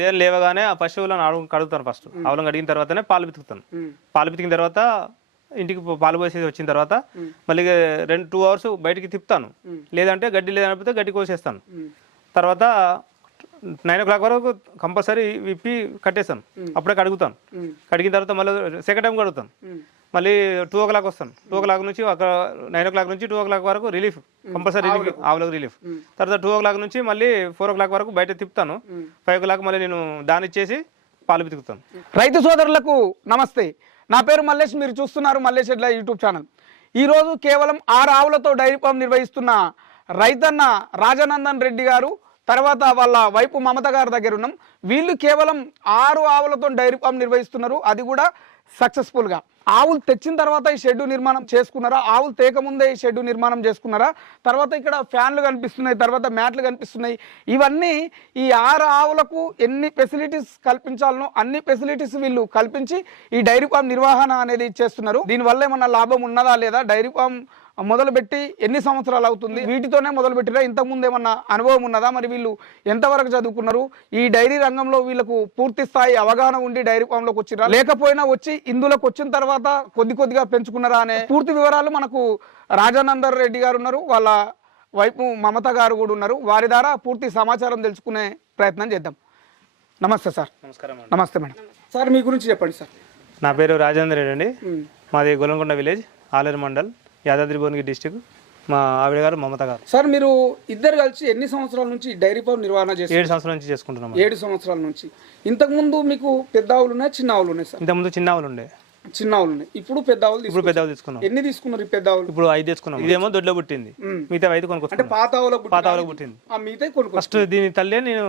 ఉదయం లేవగానే ఆ పశువులను అడుగు కడుగుతాను ఫస్ట్. ఆవులను కడిగిన తర్వాతనే పాలు పితుకుతాను ఉమ్. పాలు పితికిన తర్వాత ఇంటికి పాలు పోసేసి వచ్చిన తర్వాత మళ్ళీ రెండు టూ అవర్స్ బయటికి తిప్పుతాను. లేదంటే గడ్డి లేదనిపితే గడ్డి కోసేస్తాను. తర్వాత నైన్ ఓ క్లాక్ వరకు కంపల్సరీ విప్పి కట్టేస్తాను. అప్పుడే కడుగుతాను. కడిగిన తర్వాత మళ్ళీ సెకండ్ టైం కడుగుతాను. మళ్ళీ టూ ఓ క్లాక్ వస్తాను. టూ ఓ క్లాక్ నుంచి ఒక నైన్ ఓ క్లాక్ నుంచి టూ ఓ క్లాక్ వరకు రిలీఫ్ కంపల్సరీ రిలీఫ్ ఆవులకు. రిలీఫ్ తర్వాత టూ ఓ క్లాక్ నుంచి మళ్ళీ ఫోర్ ఓ క్లాక్ వరకు బయట తిప్పుతాను. ఫైవ్ ఓ క్లాక్ మళ్ళీ నేను దాని ఇచ్చేసి పాలు పితుకుతాను. రైతు సోదరులకు నమస్తే. నా పేరు మల్లేష్ మీరు చూస్తున్నారు మల్లేష్ ఎడ్ల యూట్యూబ్ ఛానల్. ఈరోజు కేవలం ఆరు ఆవులతో డైరీ ఫామ్ నిర్వహిస్తున్న రైతన్న రాజానందన్ రెడ్డి గారు తర్వాత వాళ్ళ వైపు మమత గారి దగ్గర ఉన్నాం. వీళ్ళు కేవలం ఆరు ఆవులతో డైరీ ఫామ్ నిర్వహిస్తున్నారు. అది కూడా సక్సెస్ఫుల్గా. ఆవులు తెచ్చిన తర్వాత ఈ షెడ్ నిర్మాణం చేసుకున్నారా? ఆవులు తేకముందే ఈ షెడ్ నిర్మాణం చేసుకున్నారా? తర్వాత ఇక్కడ ఫ్యాన్లు కనిపిస్తున్నాయి తర్వాత మ్యాట్లు కనిపిస్తున్నాయి. ఇవన్నీ ఈ ఆరు ఆవులకు ఎన్ని ఫెసిలిటీస్ కల్పించాలనో అన్ని ఫెసిలిటీస్ వీళ్ళు కల్పించి ఈ డైరీ ఫామ్ నిర్వహణ అనేది చేస్తున్నారు. దీనివల్ల ఏమన్నా లాభం ఉన్నదా లేదా? డైరీ ఫామ్ మొదలుపెట్టి ఎన్ని సంవత్సరాలు అవుతుంది? వీటితోనే మొదలుపెట్టినా ఇంతకుముందు ఏమన్నా అనుభవం ఉన్నదా? మరి వీళ్ళు ఎంతవరకు చదువుకున్నారు? ఈ డైరీ రంగంలో వీళ్ళకు పూర్తి స్థాయి అవగాహన ఉండి డైరీ ఫామ్లోకి వచ్చినా లేకపోయినా వచ్చి ఇందులోకి వచ్చిన తర్వాత కొద్ది కొద్దిగా పెంచుకున్నారా అనే పూర్తి వివరాలు మనకు రాజానందర్ రెడ్డి గారు ఉన్నారు. వాళ్ళ వైపు మమత గారు కూడా ఉన్నారు. వారి ద్వారా పూర్తి సమాచారం తెలుసుకునే ప్రయత్నం చేద్దాం. నమస్తే సార్. నమస్కారం అండి. నమస్తే మేడం. సార్ మీ గురించి చెప్పండి సార్. నా పేరు రాజేంద్ర రెడ్డి అండి. మాది గొలంకొండ విలేజ్ ఆలేరు మండల్ యాదాద్రి భువనగిరి డిస్టిక్. మా ఆవిడ గారు మమత గారు. సార్ మీరు ఇద్దరు కలిసి ఎన్ని సంవత్సరాల నుంచి డైరీ ఫామ్ నిర్వహణ చేస్తారు ఏడు సంవత్సరాల నుంచి చేసుకుంటున్నాం ఏడు సంవత్సరాల నుంచి. ఇంతకుముందు మీకు పెద్ద ఆవులు ఉన్నాయి చిన్న ఆవులు ఉన్నాయి సార్? ఇంతకుముందు చిన్న ఆవులు ఉండే. చిన్న ఆవులు ఉన్నాయి. ఇప్పుడు పెద్ద ఆవులు ఇప్పుడు పెద్ద ఆవులు తీసుకున్నాం. ఎన్ని తీసుకున్నారు పెద్ద ఆవులు? ఇప్పుడు ఐదు తెచ్చుకున్నాం ఇదేమో దొడ్లో పుట్టింది. మిగతా ఐదు అంటే కొనుక్కొచ్చుకున్నాం పాత ఆవులకు పాత ఆవులకు పుట్టింది. ఆ మిగతా కొనుక్కో ఫస్ట్ దీని తల్లే నేను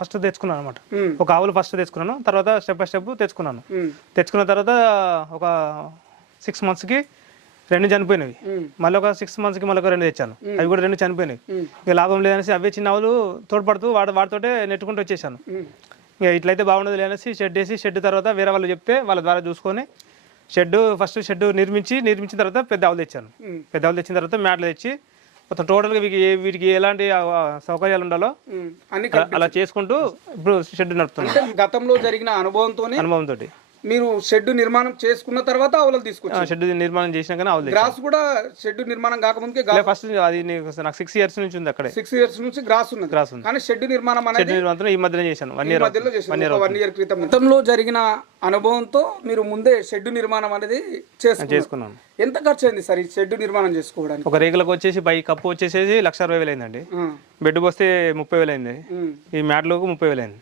ఫస్ట్ తెచ్చుకున్నాను అనమాట. ఒక ఆవులు ఫస్ట్ తెచ్చుకున్నాను తర్వాత స్టెప్ బై స్టెప్ తెచ్చుకున్నాను. తెచ్చుకున్న తర్వాత ఒక సిక్స్ మంత్స్కి రెండు చనిపోయినవి. మళ్ళీ ఒక సిక్స్ మంత్స్కి మళ్ళీ ఒక రెండు తెచ్చాను. అవి కూడా రెండు చనిపోయినాయి మ్మ్. ఇక లాభం లేదనేసి అవే చిన్న ఆవులు తోడ్పడుతూ వాడు వాటితోటే నెట్టుకుంటూ వచ్చేసాను. ఇక ఇట్లయితే బాగుండదు లేనేసి షెడ్ వేసి షెడ్ తర్వాత వేరే వాళ్ళు చెప్తే వాళ్ళ ద్వారా చూసుకొని షెడ్ ఫస్ట్ షెడ్ నిర్మించి నిర్మించిన తర్వాత పెద్ద ఆవులు తెచ్చాను. పెద్ద ఆవులు తెచ్చిన తర్వాత మ్యాట్లు తెచ్చి మొత్తం టోటల్గా వీటికి వీటికి ఎలాంటి సౌకర్యాలు ఉండాలో అలా- చేసుకుంటూ ఇప్పుడు షెడ్ నడుపుతున్నాను. గతంలో జరిగిన అనుభవంతోనే అనుభవంతో మీరు షెడ్ నిర్మాణం చేసుకున్న తర్వాత ఆవులను తీసుకొచ్చారు. షెడ్ నిర్మాణం చేసినాకనే ఆవులు గ్రాస్ కూడా షెడ్ నిర్మాణం కాకముందుకే ఫస్ట్ అది నీకు సిక్స్ ఇయర్స్ నుంచి ఉంది అక్కడే. సిక్స్ ఇయర్స్ నుంచి గ్రాస్ ఉన్నది. గ్రాస్ ఉంది. కానీ షెడ్ నిర్మాణం అనేది నిర్మాణం ఈ మధ్యనే చేశాను. వన్ ఇయర్ మధ్యలో చేశారు. వన్ ఇయర్ క్రితం గతంలో జరిగిన అనుభవంతో మీరు ముందే షెడ్ నిర్మాణం అనేది చేసుకున్నాను. ఎంత ఖర్చు అయింది సార్ ఈ షెడ్ నిర్మాణం చేసుకోవడానికి? ఒక రేగులకు వచ్చేసి పై కప్పు వచ్చేసేసి లక్ష అరవై వేలు అయిందండి. బెడ్ పోస్తే ముప్పై వేలు అయింది. ఈ మ్యాట్లకు ముప్పై వేలు అయింది.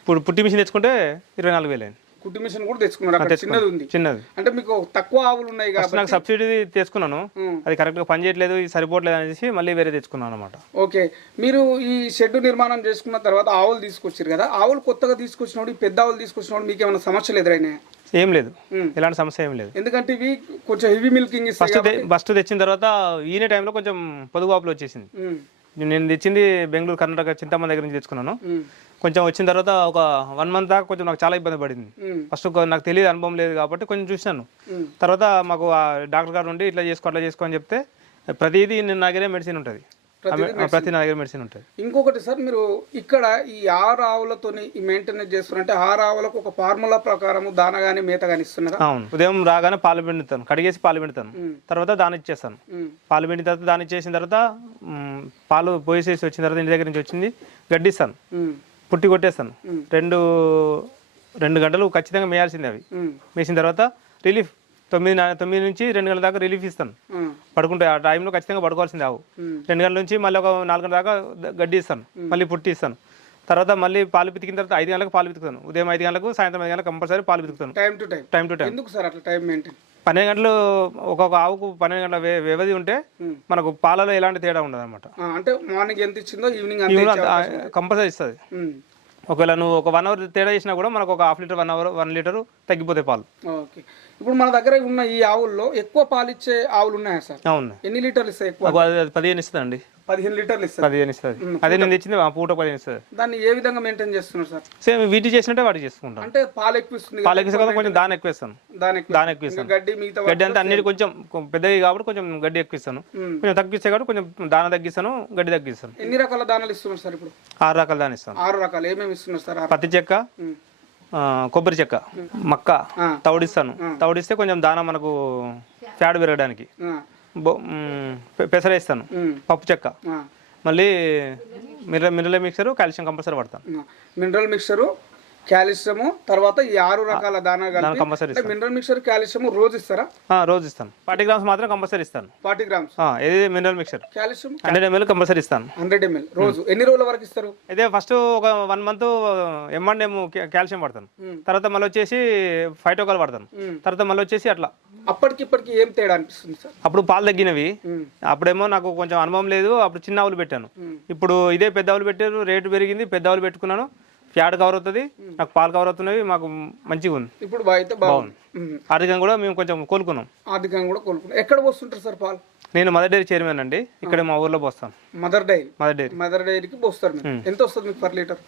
ఇప్పుడు పుట్టి మిషన్ తెచ్చుకుంటే ఇరవై నాలుగు వేలు అయింది. కుట్టు మిషన్ కూడా తెచ్చుకున్నారు. అక్కడ చిన్నది ఉంది. చిన్నది. అంటే మీకు తక్కువ ఆవులు ఉన్నాయి కాబట్టి నాకు సబ్సిడీ తెచ్చుకున్నాను. అది కరెక్ట్గా పని చేయట్లేదు ఇది సరిపోవట్లేదు అనేసి మళ్ళీ వేరే తెచ్చుకున్నాను అనమాట ఓకే. మీరు ఈ షెడ్ నిర్మాణం చేసుకున్న తర్వాత ఆవులు తీసుకొచ్చారు కదా? ఆవులు కొత్తగా తీసుకొచ్చినప్పుడు పెద్ద ఆవులు తీసుకొచ్చినప్పుడు మీకు ఏమైనా సమస్యలు ఎదురైనాయా ఏం లేదు. ఎలాంటి సమస్య ఏం లేదు. ఎందుకంటే ఇవి కొంచెం హెవీ మిల్కింగ్ ఫస్ట్ ఫస్ట్ తెచ్చిన తర్వాత ఈయన టైంలో కొంచెం పొదుగువాపులు వచ్చేసింది. నేను తెచ్చింది బెంగళూరు కర్ణాటక చింతమ్మ దగ్గర నుంచి తెచ్చుకున్నాను. కొంచెం వచ్చిన తర్వాత ఒక వన్ మంత్ దాకా కొంచెం నాకు చాలా ఇబ్బంది పడింది. ఫస్ట్ నాకు తెలియదు అనుభవం లేదు కాబట్టి కొంచెం ఉమ్. తర్వాత మాకు ఆ డాక్టర్ గారు ఉండి ఇట్లా చేసుకో అట్లా చేసుకో అని చెప్తే ప్రతిదీ నేను నా దగ్గరే మెడిసిన్ ఉంటుంది. ప్రతి నా దగ్గర మెడిసిన్ ఉంటుంది. ఇంకొకటి సార్ మీరు ఇక్కడ ఈ ఆరు ఆవులతోని ఈ మెయింటెనెన్స్ చేస్తున్నారంటే ఆరు ఆవులకు ఒక ఫార్ములా ప్రకారం దాన గానీ మేత గానీ ఇస్తున్నారా? అవును. ఉదయం రాగానే పాలు పిండుతాను. కడిగేసి పాలు పిండుతాను. తర్వాత దాని ఇచ్చేస్తాను. పాలు పిండిన తర్వాత దాని ఇచ్చేసిన తర్వాత పాలు పోసేసి వచ్చిన తర్వాత ఇంటి దగ్గర నుంచి వచ్చింది గడ్డిస్తాను. పుట్టి కొట్టేస్తాను. రెండు రెండు గంటలు ఖచ్చితంగా మేయాల్సిందే అవి. ఉమ్, వేసిన తర్వాత రిలీఫ్ తొమ్మిది తొమ్మిది నుంచి రెండు గంటల దాకా రిలీఫ్ ఇస్తాను. పడుకుంటే ఆ టైంలో ఖచ్చితంగా పడుకోవాల్సిందే ఆవు. రెండు గంటల నుంచి మళ్ళీ ఒక నాలుగు గంటల దాకా గడ్డి ఇస్తాను. మళ్ళీ పుట్టి ఇస్తాను. తర్వాత మళ్ళీ పాలు పితికిన తర్వాత ఐదు గంటలకు పాలు పితుకుతాను. ఉదయం ఐదు గంటలకు సాయంత్రం ఐదు గంటలకు కంపల్సరీ పాలు పితుకుతాను. Time to time. Time to time. ఎందుకు సార్ అట్లా టైం మెయింటైన్? పన్నెండు గంటలు ఒక్కొక్క ఆవుకు పన్నెండు గంటల వ్యవ- వ్యవధి ఉంటే. మనకు పాలలో ఎలాంటి తేడా ఉండదు అనమాట అంటే మార్నింగ్ ఎంత ఇచ్చిందో ఈవినింగ్ అంతే ఇచ్చే అవకాశం ఉంది. కంపల్సరీ ఇస్తుంది. ఉమ్, ఒకవేళ నువ్వు ఒక వన్ అవర్ తేడా చేసినా కూడా మనకు ఒక half litre one hour one litre తగ్గిపోతాయి పాలు. ఓకే. ఇప్పుడు మన దగ్గర ఉన్న ఈ ఆవుల్లో ఎక్కువ పాలు ఇచ్చే ఆవులు ఉన్నాయా సార్? అవును. ఎన్ని లీటర్లు ఇస్తాయి ఎక్కువ? ఒక అది- అది పదిహేను ఇస్తుందండి. పదిహేను లీటర్లు ఇస్తారు పదిహేను ఇస్తుంది. అదే నేను తెచ్చింది పూట పదిహేను ఇస్తుంది. దాన్ని ఏ విధంగా మెయింటైన్ చేస్తున్నారు సార్? సేమ్ వీటి చేసినట్టే వాటి చేసుకుంటాను అంటే పాలు ఎక్కువ ఇస్తుంది పాలు కదా కొంచెం దాని ఎక్కువ ఇస్తాను. దాని ఎక్కువ ఇస్తాను. గడ్డి మిగతా గడ్డి అంతా అన్నిటి కొంచెం పెద్దవి కాబట్టి కొంచెం గడ్డి ఎక్కువ ఇస్తాను. కొంచెం తగ్గిస్తే కాబట్టి కొంచెం దాన తగ్గిస్తాను గడ్డి తగ్గిస్తాను ఎన్ని రకాల దానాలు ఇస్తున్నారు సార్ ఇప్పుడు? ఆరు రకాల దాని ఇస్తాను. ఆరు రకాలు. ఏమేమి ఇస్తున్నారు సార్ పత్తి చెక్క కొబ్బరి చెక్క మక్క. తౌడిస్తాను తౌడిస్తే కొంచెం దాన మనకు ఫ్యాడ్ పెరగడానికి. పెసరేస్తాను. పప్పు చెక్క. మళ్ళీ మిర్ర మిర్రల మిక్సర్ కాల్షియం కంపల్సరీ పడతాను. మినరల్ మిక్చరు కాల్షియము తర్వాత ఈ ఆరు రకాల దానా కలిపి కంపల్సరీ మినరల్ మిక్చర్ కాల్షియం రోజు ఇస్తారా? రోజు ఇస్తాను. ఫార్టీ గ్రామ్స్ మాత్రం కంపల్సరీ ఇస్తాను. Forty grams. ఇది mineral mixer calcium hundred ML compulsory ఇస్తాను. హండ్రెడ్ ఎంఎల్ రోజు ఎన్ని రోజుల వరకు ఇస్తారు? అయితే ఫస్ట్ ఒక one month M and M calcium పడతాను. తర్వాత మళ్ళీ వచ్చేసి ఫైటోకాల్ పడతాను. తర్వాత మళ్ళీ వచ్చేసి అట్లా. అప్పటికి ఇప్పటికి ఏం తేడా అనిపిస్తుంది సార్? అప్పుడు పాలు తగ్గినవి. అప్పుడేమో నాకు కొంచెం అనుభవం లేదు. అప్పుడు చిన్న ఆవులు పెట్టాను. ఇప్పుడు ఇదే పెద్ద ఆవులు పెట్టారు రేటు పెరిగింది పెద్ద ఆవులు పెట్టుకున్నాను. ఫ్యాడ్ కవర్ అవుతుంది నాకు పాలు కవర్ అవుతున్నవి మాకు మంచిగా ఉంది. ఇప్పుడు అయితే బాగుంది. ఆర్థికంగా కూడా మేము కొంచెం కోలుకున్నాం. ఆర్థికంగా కూడా కోలుకున్నాం. ఎక్కడ పోస్తుంటారు సార్ పాలు? నేను మదర్ డైరీ చైర్మన్ అండి. ఇక్కడ మా ఊర్లో పోస్తాను Mother Dairy? Mother Dairy. Mother డైరీకి పోస్తారు ఎంత వస్తుంది మీకు per litre?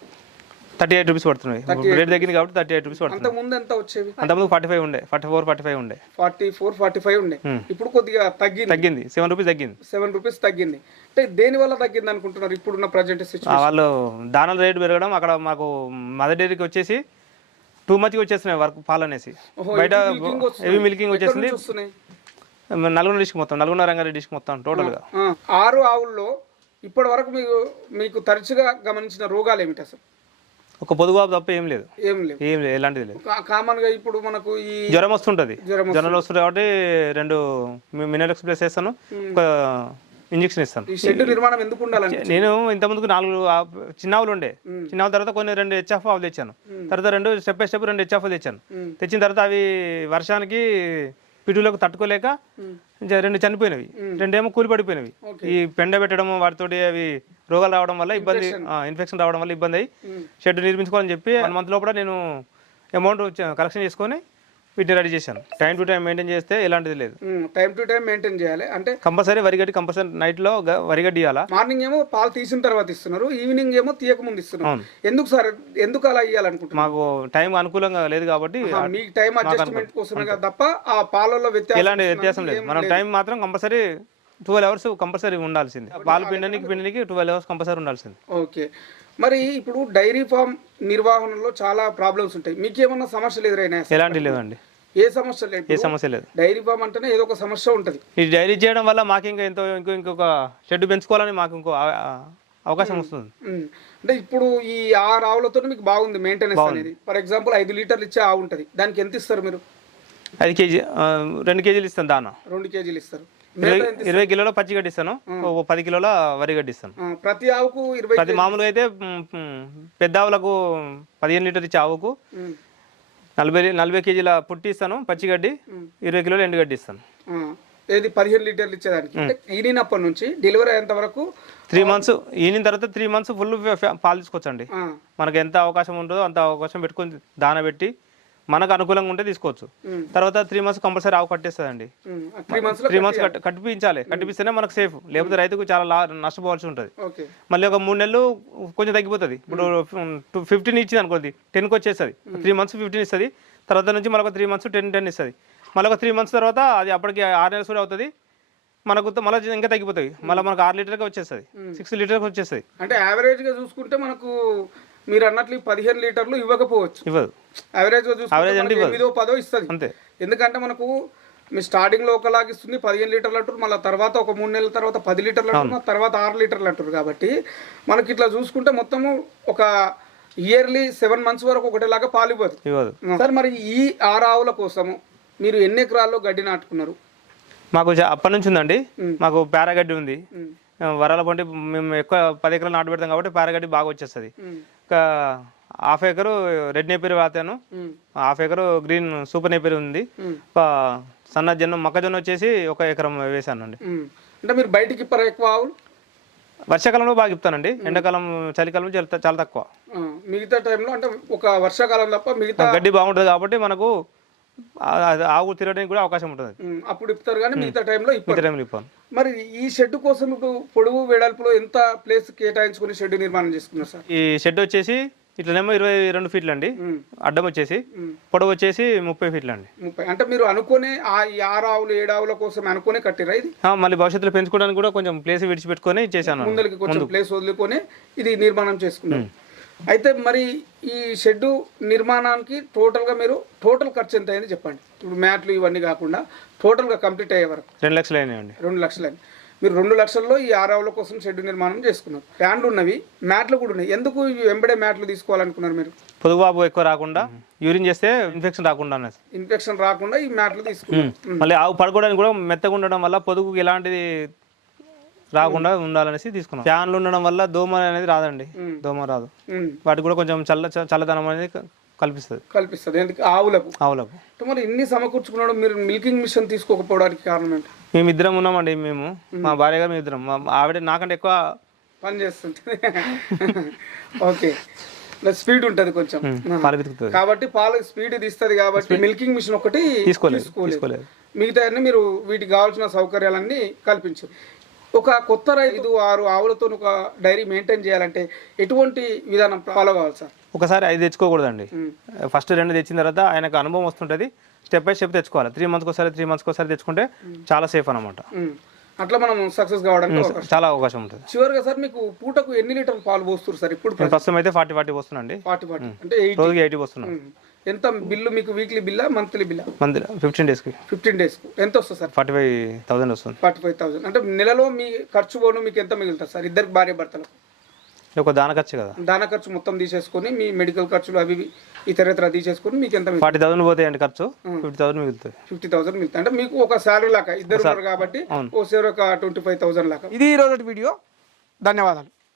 Thirty eight rupees పడుతున్నాయి రేట్ తగ్గింది కాబట్టి థర్టీ ఎయిట్ రూపీస్ పడుతుంది ముందు ఎంత వచ్చేవి? అంతకుముందు ఫార్టీ ఫైవ్ ఉండే. ఫార్టీ ఫోర్ ఫార్టీ ఫైవ్ ఉండే. ఫార్టీ ఫోర్ ఫార్టీ ఫైవ్ ఉండే ఇప్పుడు కొద్దిగా తగ్గింది. తగ్గింది. సెవెన్ రూపీస్ తగ్గింది. సెవెన్ రూపీస్ తగ్గింది. అంటే దేని వల్ల తగ్గింది అనుకుంటున్నారు ఇప్పుడున్న ప్రజెంట్ వాళ్ళు దానాల రేటు పెరగడం అక్కడ మాకు మదర్ డైరీకి వచ్చేసి టూ మచ్గా వచ్చేస్తున్నాయి వర్క్ పాలు అనేసి. బయట హెవీ మిల్కింగ్ వచ్చేసింది. నల్గొండ డిస్క్ మొత్తం నల్గొండ రంగారెడ్డి డిస్క్ మొత్తం టోటల్గా ఆ, ఆరు ఆవుల్లో ఇప్పటి వరకు మీకు మీకు తరచుగా గమనించిన రోగాలు ఏమిటి అసలు? ఒక పొదుగుబాబు తప్ప ఏం లేదు. ఏం లేదు. ఎలాంటిది లేదు. కామన్గా ఇప్పుడు మనకు ఈ జ్వరం వస్తుంటుంది. జ్వరం వస్తుంది కాబట్టి రెండు మినరల్ ఎక్స్ప్రెస్ వేస్తాను ఒక ఇంజక్షన్ ఇస్తాను షెడ్ నిర్మాణం ఎందుకు ఉండాలని నేను ఇంత ముందుకు నాలుగు ఆ చిన్న ఆవులు ఉండే. చిన్న ఆవుల తర్వాత కొన్ని రెండు హెచ్ఎఫ్ ఆవులు తెచ్చాను. తర్వాత రెండు స్టెప్ బై స్టెప్ రెండు హెచ్ఎఫ్ తెచ్చాను. తెచ్చిన తర్వాత అవి వర్షానికి పిడులకు తట్టుకోలేక రెండు చనిపోయినవి. రెండేమో కూలి పడిపోయినవి ఈ పెండ పెట్టడం వాటితోటి అవి రోగాలు రావడం వల్ల ఇబ్బంది ఇన్ఫెక్షన్ రావడం వల్ల ఇబ్బంది అయ్యి షెడ్ నిర్మించుకోవాలని చెప్పి వన్ మంత్ లోపల నేను అమౌంట్ కలెక్షన్ చేసుకొని వీటిని రెడీ చేశాను. టైం టు టైం మెయింటైన్ చేస్తే ఎలాంటిది లేదు. టైం టు టైం మెయింటైన్ చేయాలి. అంటే కంపల్సరీ వరిగడ్డి కంపల్సరీ నైట్లో వరిగడ్డి ఇవ్వాలా మార్నింగ్ ఏమో పాలు తీసిన తర్వాత ఇస్తున్నారు ఈవినింగ్ ఏమో తీయక ముందు ఇస్తున్నారు. ఎందుకు సార్? ఎందుకు అలా ఇవ్వాలనుకుంటున్నారు మాకు టైం అనుకూలంగా లేదు కాబట్టి మీకు టైం అడ్జస్ట్మెంట్ కోసమే తప్ప ఆ పాలలో వ్యత్యాసం ఎలాంటి వ్యత్యాసం లేదు. మనం టైం మాత్రం కంపల్సరీ ట్వెల్వ్ అవర్స్ కంపల్సరీ ఉండాల్సింది. పాలు పిండనికి పిండనికి ట్వెల్వ్ అవర్స్ కంపల్సరీ ఉండాల్సింది. ఓకే. మరి ఇప్పుడు డైరీ ఫామ్ నిర్వహణలో చాలా ప్రాబ్లమ్స్ ఉంటాయి. మీకు ఏమన్నా సమస్యలు ఎదురైనా ఎలాంటి లేదండి ఏ సమస్య లేదు. ఏ సమస్య లేదు. డైరీ ఫామ్ అంటేనే ఏదో ఒక సమస్య ఉంటుంది. ఈ డైరీ చేయడం వల్ల మాకు ఇంకా ఎంతో ఇంకో ఇంకొక షెడ్ పెంచుకోవాలని మాకు ఇంకో అవకాశం వస్తుంది. అంటే ఇప్పుడు ఈ ఆరు ఆవులతో మీకు బాగుంది మెయింటెనెన్స్ అనేది. ఫర్ ఎగ్జాంపుల్ ఐదు లీటర్లు ఇచ్చే ఆవు ఉంటుంది. దానికి ఎంత ఇస్తారు మీరు? ఐదు కేజీ రెండు కేజీలు ఇస్తాను దానా. రెండు కేజీలు ఇస్తారు. ఇరవై కిలోల పచ్చి గడ్డి ఇస్తాను. పది కిలోల వరి గడ్డి ఇస్తాను. ప్రతి ఆవుకు ఇరవై ప్రతి మామూలుగా అయితే పెద్ద ఆవులకు పదిహేను లీటర్ ఇచ్చే ఆవుకు. నలభై నలభై కేజీల పుట్టి ఇస్తాను పచ్చిగడ్డి ఇరవై కిలోల ఎండుగడ్డి ఇస్తాను. ఏది పదిహేను లీటర్లు ఇచ్చేదానికి? అంటే ఈనినప్పటి నుంచి డెలివరీ అయ్యేంత వరకు త్రీ మంత్స్ ఈయన తర్వాత త్రీ మంత్స్ ఫుల్ పాలు తీసుకోవచ్చండి మనకు ఎంత అవకాశం ఉంటుందో అంత అవకాశం పెట్టుకొని దాన పెట్టి మనకు అనుకూలంగా ఉంటే తీసుకోవచ్చు. తర్వాత త్రీ మంత్స్ కంపల్సరీ ఆవు కట్టేస్తుందండి. ఉమ్. Three months కట్టిపించాలి. కట్టిపిస్తేనే మనకు సేఫ్ లేకపోతే రైతుకు చాలా నష్టపోవాల్సి ఉంటుంది. మళ్ళీ ఒక మూడు నెలలు కొంచెం తగ్గిపోతుంది. ఇప్పుడు టూ ఫిఫ్టీన్ ఇచ్చింది అనుకోండి. టెన్కి వచ్చేస్తుంది. త్రీ మంత్స్ ఫిఫ్టీన్ ఇస్తుంది. తర్వాత నుంచి మళ్ళీ ఒక త్రీ మంత్స్ టెన్ టెన్ ఇస్తుంది. మళ్ళీ ఒక త్రీ మంత్స్ తర్వాత అది అప్పటికి ఆరు నెలలు కూడా అవుతుంది. మనకు మళ్ళీ ఇంకా తగ్గిపోతుంది. మళ్ళీ మనకు ఆరు లీటర్కి వచ్చేస్తుంది. సిక్స్ లీటర్కి వచ్చేస్తుంది. అంటే యావరేజ్గా చూసుకుంటే మనకు మీరు అన్నట్లు ఈ పదిహేను లీటర్లు ఇవ్వకపోవచ్చు. ఇవ్వదు. యావరేజ్గా చూసుకుంటే. ఎనిమిదో పదో ఇస్తుంది. అంతే. ఎందుకంటే మనకు మీ స్టార్టింగ్లో ఒకలాగా ఇస్తుంది పదిహేను లీటర్లు అంటారు మళ్ళీ తర్వాత ఒక మూడు నెలల తర్వాత పది లీటర్లు అంటారు మళ్ళీ తర్వాత ఆరు లీటర్లు అంటారు కాబట్టి మనకి ఇట్లా చూసుకుంటే మొత్తము ఒక ఇయర్లీ సెవెన్ మంత్స్ వరకు ఒకటేలాగా పాలు ఇవ్వదు. ఇవ్వదు సార్ మరి ఈ ఆరు ఆవుల కోసము మీరు ఎన్ని ఎకరాల్లో గడ్డి నాటుకున్నారు? మాకు అప్పటి నుంచి ఉందండి. మాకు పారాగడ్డి ఉంది. వరాల పంట మేము ఎక్కువ పది ఎకరాలు నాటు పెడతాం కాబట్టి పారాగడ్డి బాగా వచ్చేస్తుంది. ఒక half acre red Napier వాతాను. Half acre green super Napier ఉంది. సన్న జొన్న మొక్కజొన్న వచ్చేసి ఒక ఎకరం వేసాను అండి. ఉమ్. అంటే మీరు బయటికి ఎక్కువ ఆవులు? వర్షాకాలంలో బాగా ఇస్తానండి ఎండాకాలం చలికాలం చాలా తక్కువ. మిగతా టైంలో అంటే ఒక వర్షాకాలం తప్ప మిగతా గడ్డి బాగుంటుంది కాబట్టి మనకు ఆవు తిరగడానికి కూడా అవకాశం ఉంటుంది. అప్పుడు ఇప్పుతారు కానీ మిగతా టైంలో మిగతా ఇప్పటి టైంలో ఇప్పాను మరి ఈ షెడ్ కోసం ఇప్పుడు పొడవు వెడల్పులో ఎంత ప్లేస్ కేటాయించుకుని షెడ్ నిర్మాణం చేసుకున్నారు సార్? ఈ షెడ్ వచ్చేసి ఇట్లనేమో ఇరవై రెండు ఫీట్లు అండి. అడ్డం వచ్చేసి. పొడవు వచ్చేసి ముప్పై ఫీట్లు అండి. ముప్పై. అంటే మీరు అనుకునే ఆ ఈ ఆరు ఆవులు ఏడు ఆవుల కోసం అనుకునే కట్టిరా ఇది? మళ్ళీ భవిష్యత్తులో పెంచుకోవడానికి కూడా కొంచెం ప్లేస్ విడిచిపెట్టుకొని చేశాను. ముందరికి కొంచెం ప్లేస్ వదులుకొని ఇది నిర్మాణం చేసుకున్నారు. అయితే మరి ఈ షెడ్ నిర్మాణానికి టోటల్గా మీరు టోటల్ ఖర్చు ఎంత అయింది చెప్పండి. ఇప్పుడు మ్యాట్లు ఇవన్నీ కాకుండా టోటల్గా కంప్లీట్ అయ్యే వరకు. రెండు లక్షలు అయినాయండి. రెండు లక్షలని మీరు రెండు లక్షల్లో ఈ ఆరావుల కోసం షెడ్ నిర్మాణం చేసుకున్నారు. ఫ్యాన్లు ఉన్నవి మ్యాట్లు కూడా ఉన్నాయి. ఎందుకు వెంబడే మ్యాట్లు తీసుకోవాలనుకున్నారు మీరు? పొదుగు బాబు ఎక్కువ రాకుండా యూరిన్ చేస్తే ఇన్ఫెక్షన్ రాకుండా. ఇన్ఫెక్షన్ రాకుండా ఈ మ్యాట్లు తీసుకున్నారు. మళ్ళీ ఆవు పడుకోవడానికి కూడా మెత్తగా ఉండడం వల్ల పొదుగుకి ఎలాంటిది రాకుండా ఉండాలనేసి తీసుకున్నాం. ఫ్యాన్లు ఉండడం వల్ల దోమ అనేది రాదండి. దోమ రాదు. వాటికి కూడా కొంచెం చల్ల చల్లదనం అనేది కల్పిస్తుంది. కల్పిస్తుంది. ఎందుకు? ఆవులకు. ఆవులకు. మరి ఇన్ని సమకూర్చుకున్నాడు మీరు మిల్కింగ్ మిషన్ తీసుకోకపోవడానికి కారణం ఏంటి? మేము ఇద్దరం ఉన్నామండి మేము. మా భార్య గారు మేము ఇద్దరం ఆవిడ నాకంటే ఎక్కువ పని చేస్తుంది. ఓకే. స్పీడ్ ఉంటుంది కొంచెం. పాలు వెతుకుతుంది. కాబట్టి పాలు స్పీడ్ తీస్తుంది కాబట్టి మిల్కింగ్ మిషన్ ఒకటి తీసుకోలేదు. మిగతా మీరు వీటికి కావాల్సిన సౌకర్యాలన్నీ కల్పించారు ఒక కొత్త రైతు ఆరు ఆవులతో ఒక డైరీ మెయింటైన్ చేయాలంటే ఎటువంటి విధానం ఫాలో కావాలి సార్? ఒకసారి ఐదు తెచ్చుకోకూడదండి. ఫస్ట్ రెండు తెచ్చిన తర్వాత ఆయనకు అనుభవం వస్తుంటుంది. స్టెప్ బై స్టెప్ తెచ్చుకోవాలి. త్రీ మంత్స్కి ఒకసారి త్రీ మంత్స్కి ఒకసారి తెచ్చుకుంటే చాలా సేఫ్ అనమాట. అట్లా మనం సక్సెస్ కావడానికి చాలా అవకాశం ఉంటుంది. చివరిగా సార్ మీకు పూటకు ఎన్ని లీటర్ పాలు పోస్తారు సార్? ఇప్పుడు ప్రస్తుతం అయితే ఫార్టీ ఫార్టీ వస్తున్నాండి ఫార్టీ ఫార్టీ. అంటే ఎయిట్. రోజుకి ఎయిటీ వస్తున్నాం ఎంత బిల్లు మీకు వీక్లీ బిల్లా మంత్లీ బిల్లా? మంత్ ఫిఫ్టీన్ డేస్కి. ఫిఫ్టీన్ డేస్కు. ఎంత వస్తుంది సార్? ఫార్టీ ఫైవ్ థౌసండ్ వస్తుంది. Forty five thousand. అంటే నెలలో మీ ఖర్చు పోను మీకు ఎంత మిగులుతుంది సార్? ఇద్దరికి భార్య భర్తలకు ఒక దాన ఖర్చు కదా. దాన ఖర్చు మొత్తం తీసేసుకొని మీ మెడికల్ ఖర్చులు అవి ఇతర ఇతర తీసేసుకొని మీకు ఎంత ఫార్టీ థౌసండ్ పోతాయండి ఖర్చు. ఫిఫ్టీ థౌసండ్ మిగులుతుంది. ఫిఫ్టీ థౌసండ్ మిగులుతుంది. అంటే మీకు ఒక శాలరీ లాగా ఇద్దరు ఉన్నారు కాబట్టి ఓ ఒక ట్వంటీ ఫైవ్ థౌసండ్ లాగా. ఇది ఈ రోజు వీడియో. ధన్యవాదాలు.